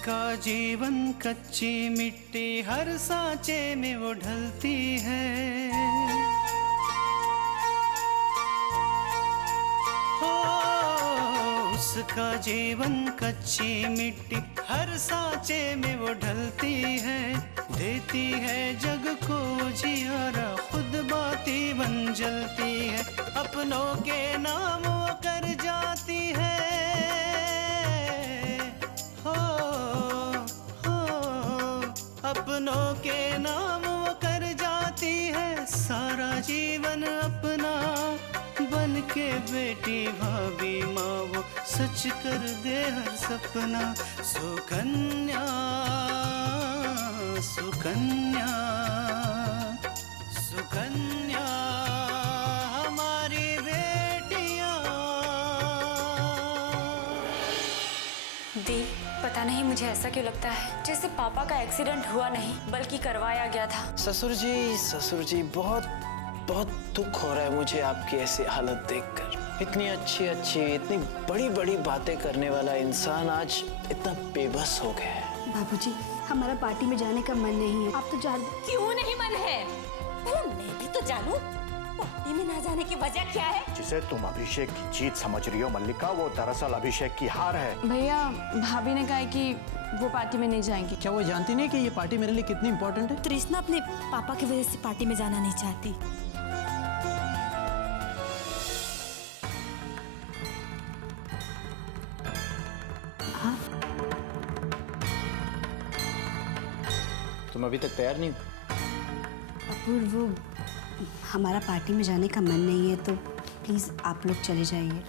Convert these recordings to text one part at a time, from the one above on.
उसका जीवन कच्ची मिट्टी हर सांचे में वो ढलती है। हो उसका जीवन कच्ची मिट्टी हर सांचे में वो ढलती है। देती है जग को जियारा, खुद बाती बन जलती है। अपनों के नाम वो कर जाती है। हो अपनों के नाम वो कर जाती है। सारा जीवन अपना बन के बेटी भाभी माँ वो सच कर दे हर सपना। सुकन्या सुकन्या सुकन्या हमारी बेटियां। दी, पता नहीं मुझे ऐसा क्यों लगता है जैसे पापा का एक्सीडेंट हुआ नहीं बल्कि करवाया गया था। ससुर जी बहुत बहुत दुख हो रहा है मुझे आपकी ऐसी हालत देखकर। इतनी अच्छी इतनी बड़ी बड़ी बातें करने वाला इंसान आज इतना बेबस हो गया है। बाबूजी, हमारा पार्टी में जाने का मन नहीं है। आप तो जानते। क्यों नहीं मन है? पहले मैं भी तो जानूं पार्टी में ना जाने की वजह क्या है। जिसे तुम अभिषेक की जीत समझ रही हो मल्लिका, वो दरअसल अभिषेक की हार है। भैया, भाभी ने कहा है कि वो पार्टी में नहीं जाएंगी। क्या वो जानती नहीं कि ये पार्टी मेरे लिए कितनी इम्पोर्टेंट है? तृष्णा अपने पापा की वजह से पार्टी में जाना नहीं चाहती। तुम अभी तक तैयार नहीं हो? अपूर्व, वो हमारा पार्टी में जाने का मन नहीं है तो प्लीज आप लोग चले जाइए।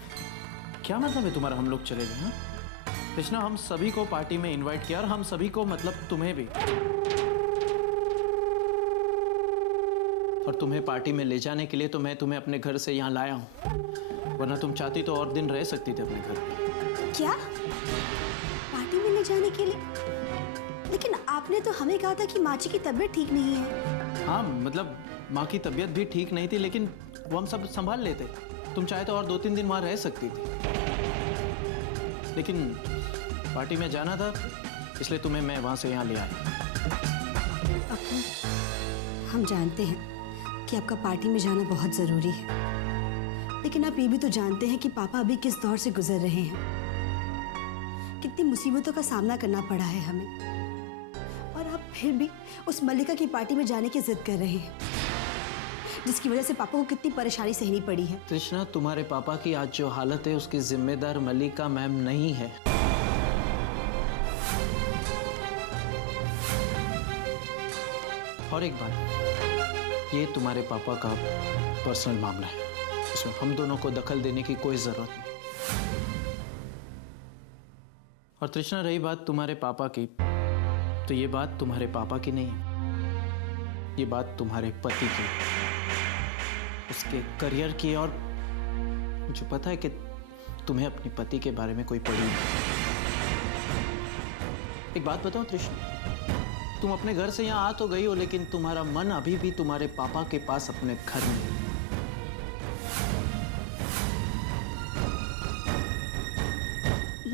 क्या मतलब है तुम्हारा हम लोग चले गए? हाँ कृष्णा, हम सभी को पार्टी में इनवाइट किया और हम सभी को मतलब तुम्हें भी, और तुम्हें पार्टी में ले जाने के लिए तो मैं तुम्हें अपने घर से यहाँ लाया हूँ, वरना तुम चाहती तो और दिन रह सकती थी अपने घर में। क्या पार्टी में ले जाने के लिए? लेकिन आपने तो हमें कहा था कि माँ जी की तबीयत ठीक नहीं है। हाँ मतलब माँ की तबीयत भी ठीक नहीं थी, लेकिन वो हम सब संभाल लेते। तुम चाहे तो और 2-3 दिन वहाँ रह सकती थी, लेकिन पार्टी में जाना था इसलिए तुम्हें मैं वहाँ से यहाँ ले आया। हम जानते हैं कि आपका पार्टी में जाना बहुत जरूरी है, लेकिन आप ये भी तो जानते हैं कि पापा अभी किस दौर से गुजर रहे हैं। कितनी मुसीबतों का सामना करना पड़ा है हमें, और आप फिर भी उस मल्लिका की पार्टी में जाने की जिद कर रहे हैं, जिसकी वजह से पापा को कितनी परेशानी सहनी पड़ी है। कृष्णा, तुम्हारे पापा की आज जो हालत है उसकी जिम्मेदार मल्लिका मैम नहीं है। और एक बात, ये तुम्हारे पापा का पर्सनल मामला है, इसमें हम दोनों को दखल देने की कोई जरूरत नहीं। और तृष्णा, रही बात तुम्हारे पापा की, तो ये बात तुम्हारे पापा की नहीं है, ये बात तुम्हारे पति की, उसके करियर की। और मुझे पता है कि तुम्हें अपने पति के बारे में कोई पड़ी नहीं। एक बात बताओ तृष्णा, तुम अपने घर से यहाँ आ तो गई हो, लेकिन तुम्हारा मन अभी भी तुम्हारे पापा के पास अपने घर में है।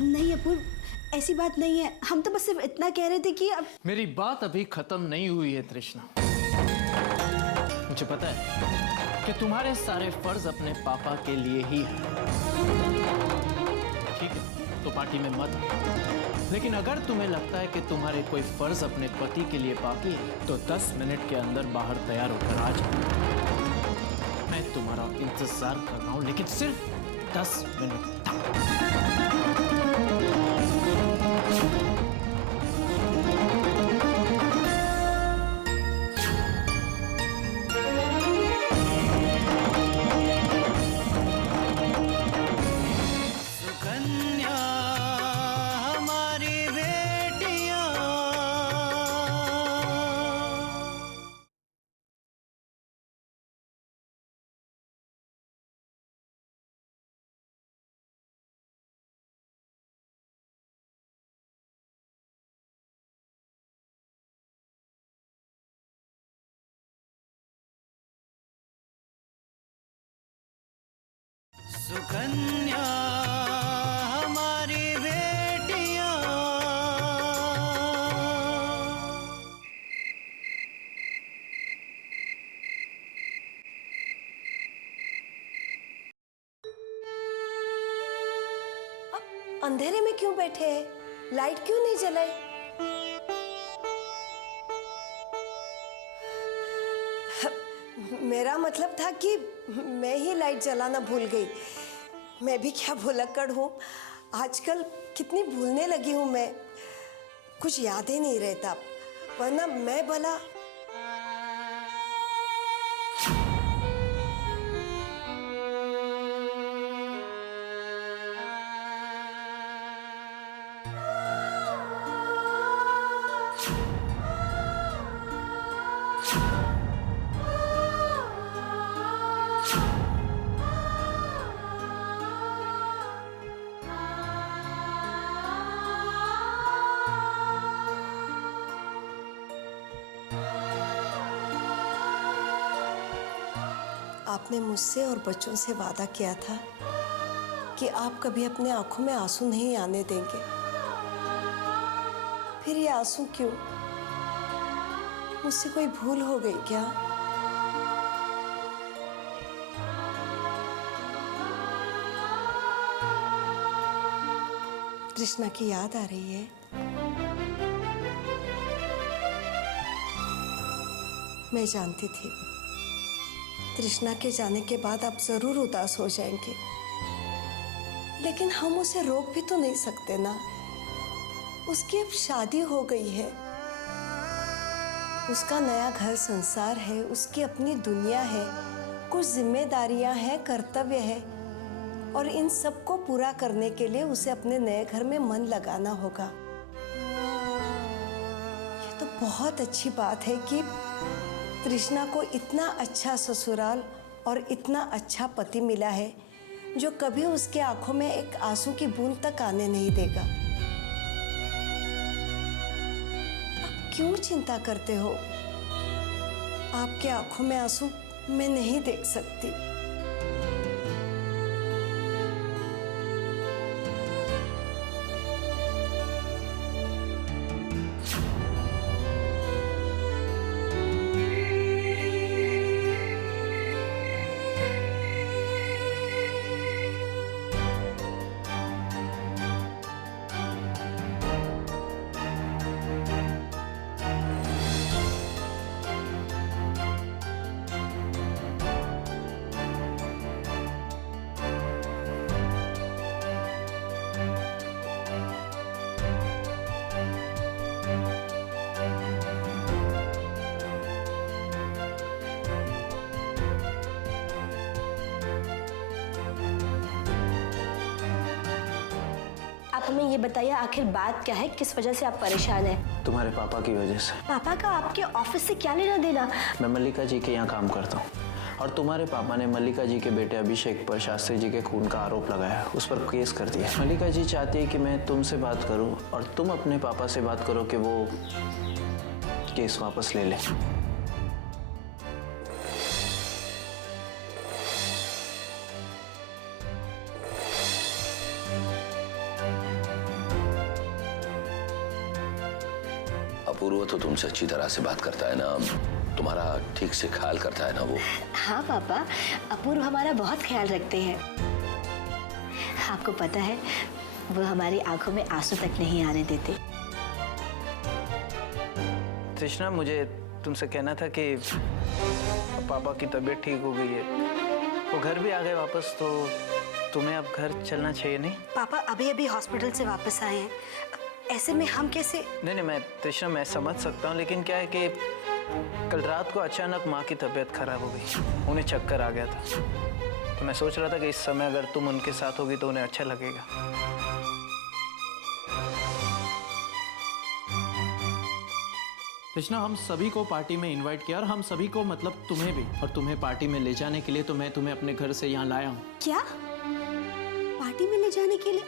नहीं अपूर्व, ऐसी बात नहीं है। हम तो बस सिर्फ इतना कह रहे थे कि अब। मेरी बात अभी खत्म नहीं हुई है तृष्णा। मुझे पता है कि तुम्हारे सारे फर्ज अपने पापा के लिए ही है। ठीक है, तो पार्टी में मत आओ। लेकिन अगर तुम्हें लगता है कि तुम्हारे कोई फर्ज अपने पति के लिए बाकी है, तो 10 मिनट के अंदर बाहर तैयार होकर आ जाओ। मैं तुम्हारा इंतजार कर रहा हूं, लेकिन सिर्फ 10 मिनट तक। सुकन्या हमारी बेटियां। अंधेरे में क्यों बैठे हैं? लाइट क्यों नहीं जलाई? मेरा मतलब था कि मैं ही लाइट जलाना भूल गई। मैं भी क्या भुलक्कड़ हूँ, आजकल कितनी भूलने लगी हूँ मैं, कुछ याद ही नहीं रहता। वरना मैं भला आपने मुझसे और बच्चों से वादा किया था कि आप कभी अपने आंखों में आंसू नहीं आने देंगे। फिर ये आंसू क्यों? मुझसे कोई भूल हो गई क्या? कृष्णा की याद आ रही है? मैं जानती थी कृष्णा के जाने के बाद आप जरूर उदास हो जाएंगे, लेकिन हम उसे रोक भी तो नहीं सकते ना। उसकी अब शादी हो गई है, उसका नया घर संसार है, उसकी अपनी दुनिया है, कुछ जिम्मेदारियां हैं, कर्तव्य है, और इन सब को पूरा करने के लिए उसे अपने नए घर में मन लगाना होगा। ये तो बहुत अच्छी बात है कि कृष्णा को इतना अच्छा ससुराल और इतना अच्छा पति मिला है जो कभी उसके आंखों में एक आंसू की बूंद तक आने नहीं देगा। आप क्यों चिंता करते हो? आपके आंखों में आंसू मैं नहीं देख सकती। आप हमें ये बताइए, आखिर बात क्या है? किस वजह से आप परेशान हैं? तुम्हारे पापा की वजह से। पापा का आपके ऑफिस से क्या लेना देना? मैं मल्लिका जी के यहाँ काम करता हूँ और तुम्हारे पापा ने मल्लिका जी के बेटे अभिषेक पर शास्त्री जी के खून का आरोप लगाया, उस पर केस कर दिया। मल्लिका जी चाहती है कि मैं तुमसे बात करूँ और तुम अपने पापा से बात करो कि वो केस वापस ले ले। अपूर्व तो तुमसे अच्छी तरह से बात करता है ना, तुम्हारा ठीक से ख्याल करता है ना वो। हाँ पापा, अपूर्व हमारा बहुत ख्याल रखते हैं। आपको पता है वो हमारी आंखों में आंसू तक नहीं आने देते। तृष्णा, मुझे तुमसे कहना था कि पापा की तबीयत ठीक हो गई है, वो घर भी आ गए वापस, तो तुम्हें अब घर चलना चाहिए नहीं? पापा अभी अभी हॉस्पिटल से वापस आए हैं, ऐसे में हम कैसे? नहीं, मैं तृष्णा मैं समझ सकता हूँ, लेकिन क्या है कि कल रात को अचानक माँ की तबीयत खराब हो गई, उन्हें चक्कर आ गया था, तो मैं सोच रहा था कि इस समय अगर तुम उनके साथ होगी तो उन्हें अच्छा लगेगा। कृष्णा, हम सभी को पार्टी में इनवाइट किया और हम सभी को, मतलब तुम्हें भी, और तुम्हें पार्टी में ले जाने के लिए तो मैं तुम्हें अपने घर से यहाँ लाया हूँ। क्या? पार्टी में ले जाने के लिए?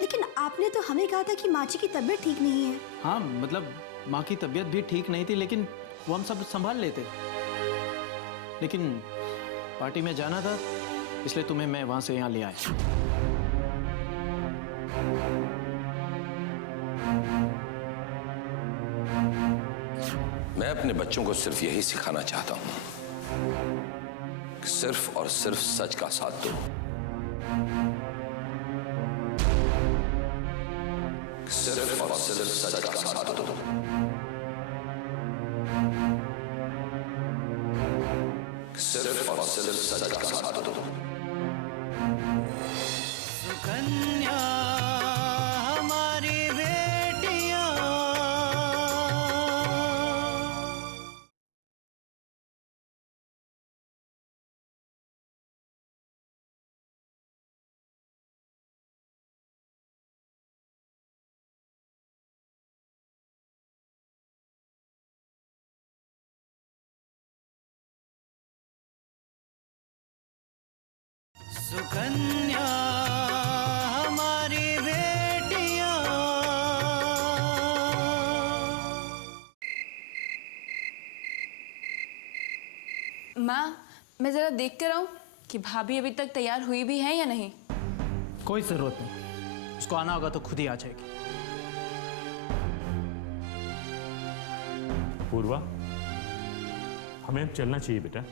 लेकिन आपने तो हमें कहा था कि माँ जी की तबीयत ठीक नहीं है। हाँ, मतलब माँ की तबीयत भी ठीक नहीं थी, लेकिन वो हम सब संभाल लेते, लेकिन पार्टी में जाना था इसलिए तुम्हें मैं वहां से यहाँ ले आया। मैं अपने बच्चों को सिर्फ यही सिखाना चाहता हूं कि सिर्फ और सिर्फ सच का साथ दो। सिर्फ और सिर्फ सच का साथ दो। सिर्फ और सिर्फ सच का साथ दो। सुकन्या हमारी बेटियां। सुकन्या हमारी बेटियां। माँ, मैं जरा देखते रहूं कि भाभी अभी तक तैयार हुई भी है या नहीं। कोई ज़रूरत नहीं, उसको आना होगा तो खुद ही आ जाएगी। पूर्वा, हमें अब चलना चाहिए बेटा।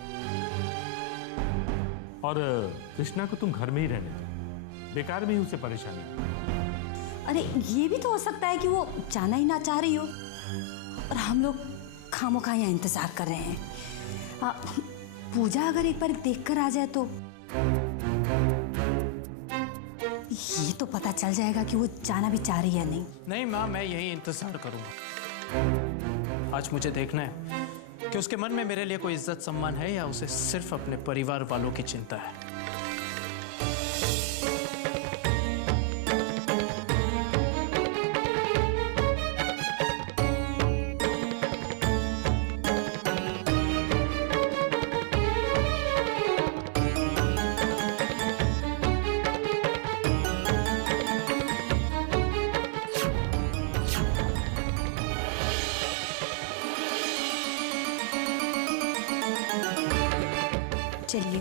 और कृष्णा को तुम घर में ही रहने दो, बेकार में ही उसे परेशानी। अरे ये भी तो हो सकता है कि वो जाना ही ना चाह रही हो और हम लोग खामोखा यहाँ इंतजार कर रहे हैं। पूजा अगर एक बार देख कर आ जाए तो ये तो पता चल जाएगा कि वो जाना भी चाह रही है नहीं। नहीं माँ, मैं यही इंतजार करूंगा। आज मुझे देखना है कि उसके मन में मेरे लिए कोई इज्जत सम्मान है या उसे सिर्फ अपने परिवार वालों की चिंता है। चलिए,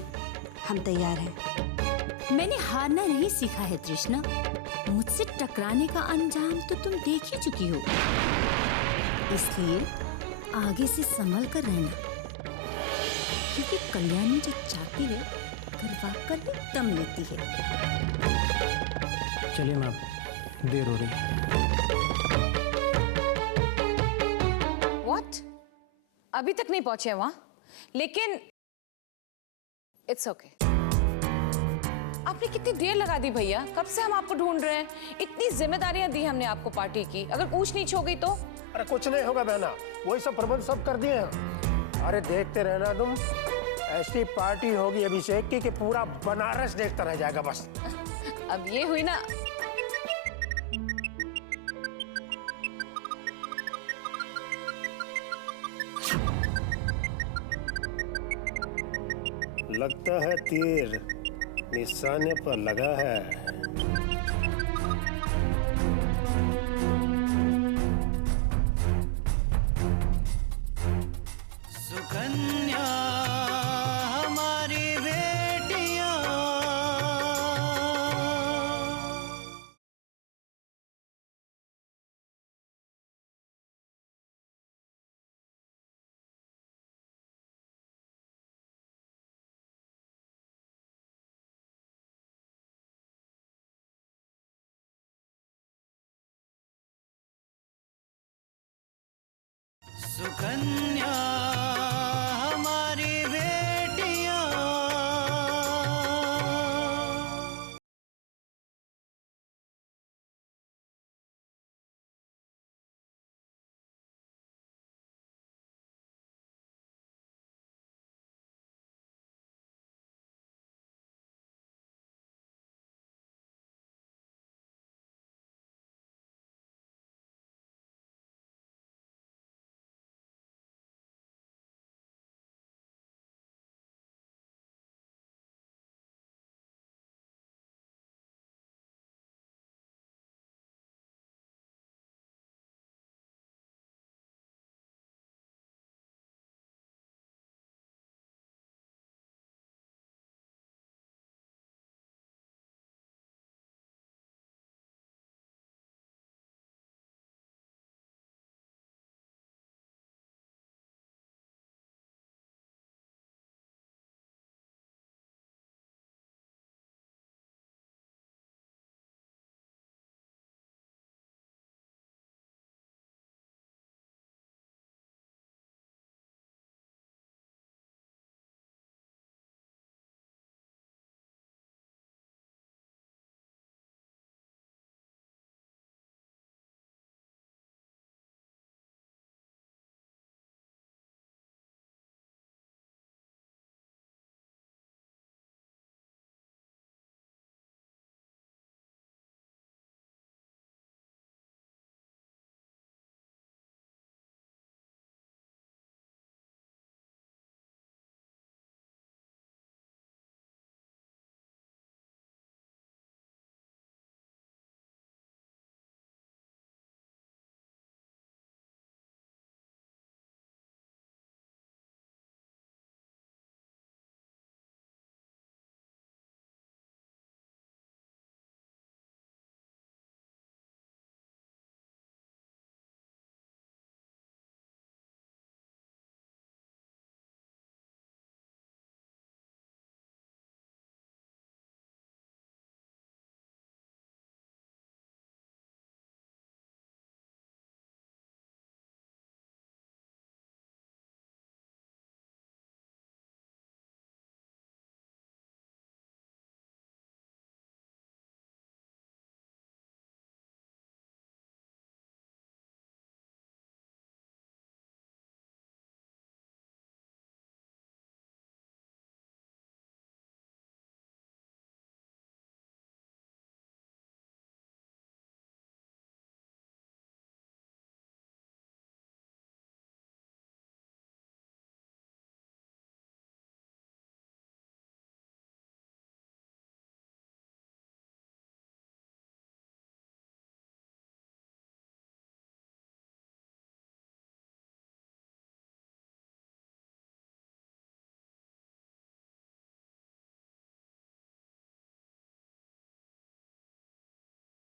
हम तैयार हैं। मैंने हारना नहीं सीखा है तृष्णा। मुझसे टकराने का अंजाम तो तुम देख ही चुकी हो, इसलिए आगे से संभल कर रहना, क्योंकि कल्याणी जो चाहती है करवा कर ही दम लेती है। चलिए मैम, देर हो रही है। What? अभी तक नहीं पहुंचे वहां, लेकिन इट्स ओके। आपने कितनी देर लगा दी भैया, कब से हम आपको ढूंढ रहे हैं। इतनी जिम्मेदारियां दी हमने आपको पार्टी की, अगर पूछ नीछ हो गई तो। अरे कुछ नहीं होगा बहना, वही सब प्रबंध सब कर दिए हैं। अरे देखते रहना तुम, ऐसी पार्टी होगी अभिषेक की कि पूरा बनारस देखता रह जाएगा बस। अब ये हुई ना। लगता है तीर निशाने पर लगा है। सुकन्या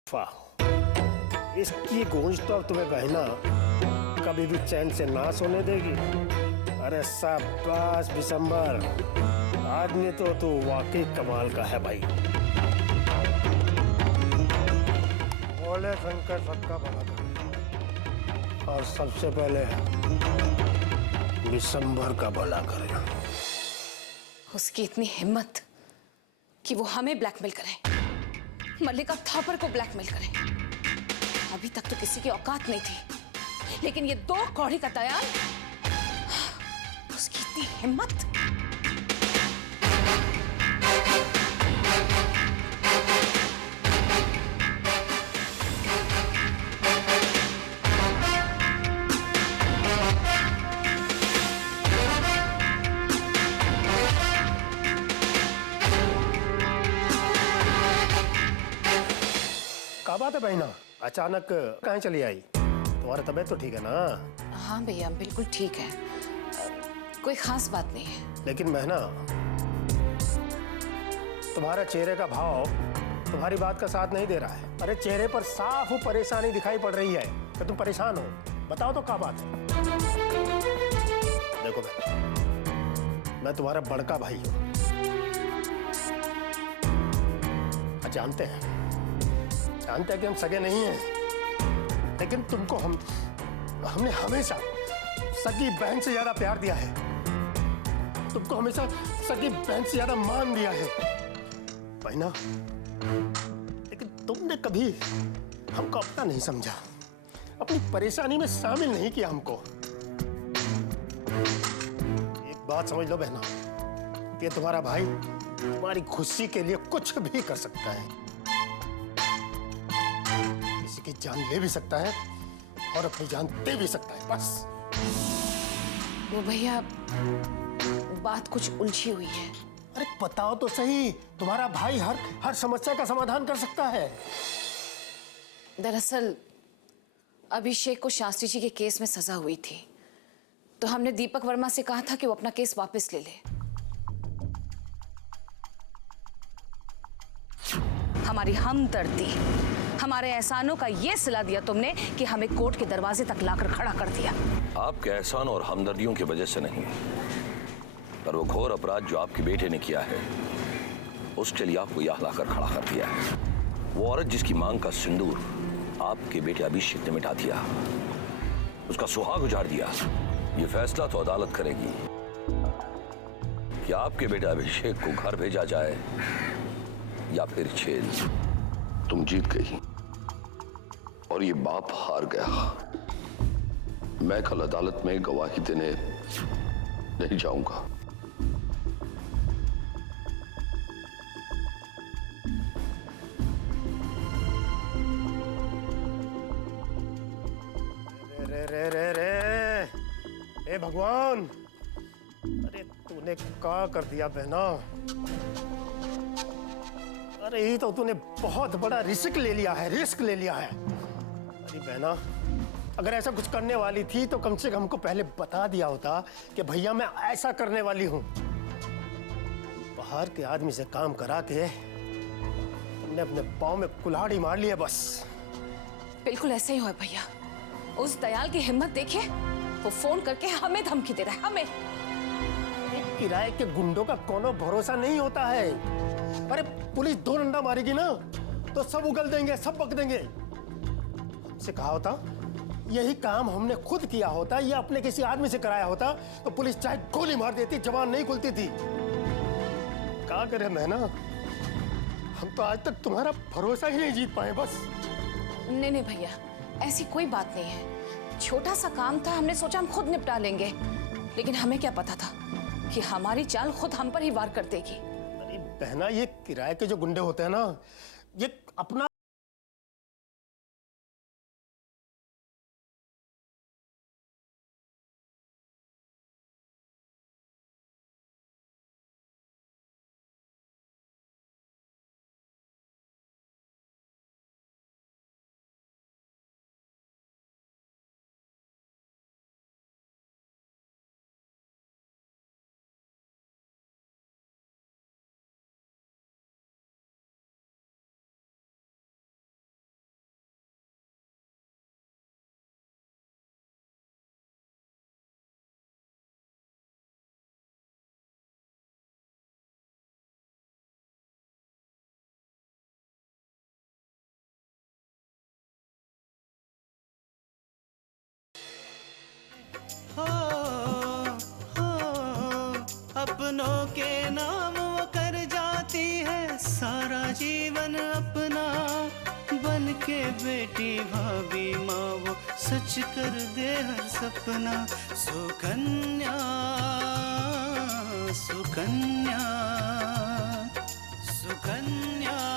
वाह, इसकी गूंज तो अब तुम्हें बहना कभी भी चैन से ना सोने देगी। अरे शाबाश बिशंबर, आदमी तो तू वाकई कमाल का है भाई। बोले शंकर सबका भला करे और सबसे पहले बिशंबर का भला करे। उसकी इतनी हिम्मत कि वो हमें ब्लैकमेल करे, मल्लिका थापर को ब्लैकमेल करे। अभी तक तो किसी की औकात नहीं थी, लेकिन ये 2 कौड़ी का दयाल, उसकी इतनी हिम्मत। क्या बात है बहना, अचानक कहाँ चली आई? तुम्हारा तबीयत तो ठीक है ना? हाँ भैया, बिल्कुल ठीक है, कोई खास बात नहीं है। लेकिन बहना, तुम्हारा चेहरे का भाव तुम्हारी बात का साथ नहीं दे रहा है। अरे चेहरे पर साफ परेशानी दिखाई पड़ रही है कि तुम परेशान हो। बताओ तो क्या बात है? देखो बहना, मैं तुम्हारा बड़का भाई हूं। जानते हैं कि हम सगे नहीं हैं, लेकिन तुमको हमने हमेशा सगी बहन से ज्यादा प्यार दिया है। तुमको हमेशा सगी बहन से ज्यादा मान दिया है बहना। लेकिन तुमने कभी हमको अपना नहीं समझा, अपनी परेशानी में शामिल नहीं किया हमको। एक बात समझ लो बहना, कि तुम्हारा भाई तुम्हारी खुशी के लिए कुछ भी कर सकता है। किसी की जान ले भी सकता है और अपनी जान दे भी सकता है। बस वो भैया, बात कुछ उलझी हुई है। अरे बताओ तो सही, तुम्हारा भाई हर समस्या का समाधान कर सकता है। दरअसल अभिषेक को शास्त्री जी के केस में सजा हुई थी, तो हमने दीपक वर्मा से कहा था कि वो अपना केस वापस ले ले। हमारी हमदर्दी, हमारे एहसानों का ये सिला दिया तुमने कि हमें कोर्ट के दरवाजे तक लाकर खड़ा कर दिया। आपके एहसान और हमदर्दियों की वजह से नहीं, पर वो घोर अपराध जो आपके बेटे ने किया है, उसके लिए आपको यहाँ लाकर खड़ा कर दिया है। वो औरत जिसकी मांग का सिंदूर आपके बेटे अभिषेक ने मिटा दिया, उसका सुहाग उजाड़ दिया। ये फैसला तो अदालत करेगी कि आपके बेटे अभिषेक को घर भेजा जाए या फिर जेल। तुम जीत गई और ये बाप हार गया। मैं कल अदालत में गवाही देने नहीं जाऊंगा। रे ए भगवान, अरे तूने क्या कर दिया बहना? अरे ये तो तूने बहुत बड़ा रिस्क ले लिया है, अरे बहना, अगर ऐसा कुछ करने वाली थी तो कम से कम हमको पहले बता दिया होता कि भैया मैं ऐसा करने वाली हूं। बाहर के आदमी से काम करा के तुमने अपने पाँव में कुल्हाड़ी मार ली है बस। बिल्कुल ऐसे ही हुआ भैया। उस दयाल की हिम्मत देखिए, वो फोन करके हमें धमकी दे रहा है, हमें। किराए के गुंडों का कोनो भरोसा नहीं होता है। अरे पुलिस 2 डंडा मारेगी ना तो सब उगल देंगे, सब बक देंगे। हमसे कहा होता, यही काम हमने खुद किया होता या अपने किसी आदमी से कराया होता तो पुलिस चाहे गोली मार देती, जबान नहीं खुलती थी। क्या करें मैना, हम तो आज तक तुम्हारा भरोसा ही नहीं जीत पाए बस। नहीं भैया, ऐसी कोई बात नहीं है। छोटा सा काम था, हमने सोचा हम खुद निपटा लेंगे, लेकिन हमें क्या पता था कि हमारी चाल खुद हम पर ही वार कर देगी। अरे बहना, ये किराए के जो गुंडे होते हैं ना, ये अपना अपनों के नाम वो कर जाती है सारा जीवन अपना। बन के बेटी भाभी माँ वो सच कर दे हर सपना। सुकन्या सुकन्या सुकन्या